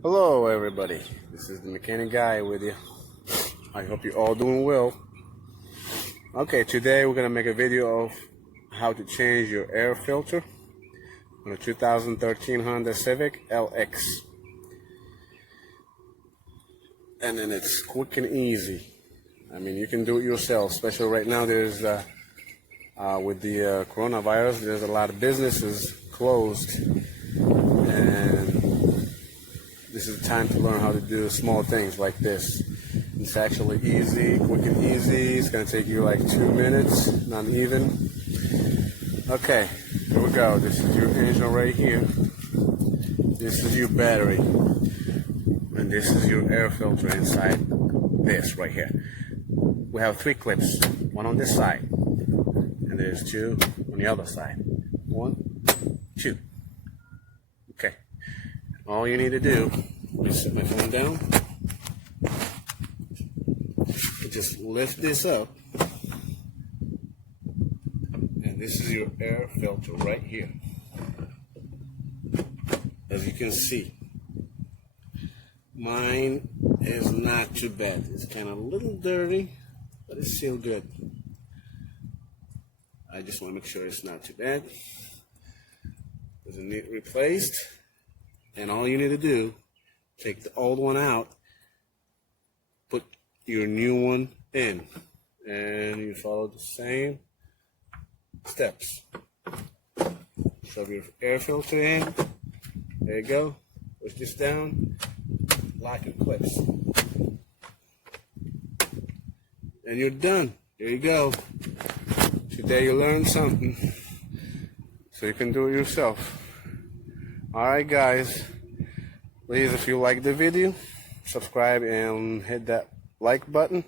Hello everybody, this is the mechanic guy with you. I hope you're all doing well. Okay, today we're gonna make a video of how to change your air filter on a 2013 Honda Civic LX. And then it's quick and easy. I mean, you can do it yourself, especially right now there's with the coronavirus, there's a lot of businesses closed, and this is the time to learn how to do small things like this. It's actually easy, quick and easy. It's going to take you like 2 minutes, not even. Okay, here we go. This is your engine right here. This is your battery. And this is your air filter inside this right here. We have 3 clips, one on this side, and there's 2 on the other side. 1, 2. Okay. All you need to do, let me set my phone down, just lift this up, and this is your air filter right here. As you can see, mine is not too bad. It's kind of a little dirty, but it's still good. I just want to make sure it's not too bad. Doesn't need replaced. And all you need to do, take the old one out, put your new one in, and you follow the same steps. Shove your air filter in, there you go, push this down, lock your clips. And you're done, there you go. Today you learned something, so you can do it yourself. Alright guys, please, if you like the video, subscribe and hit that like button.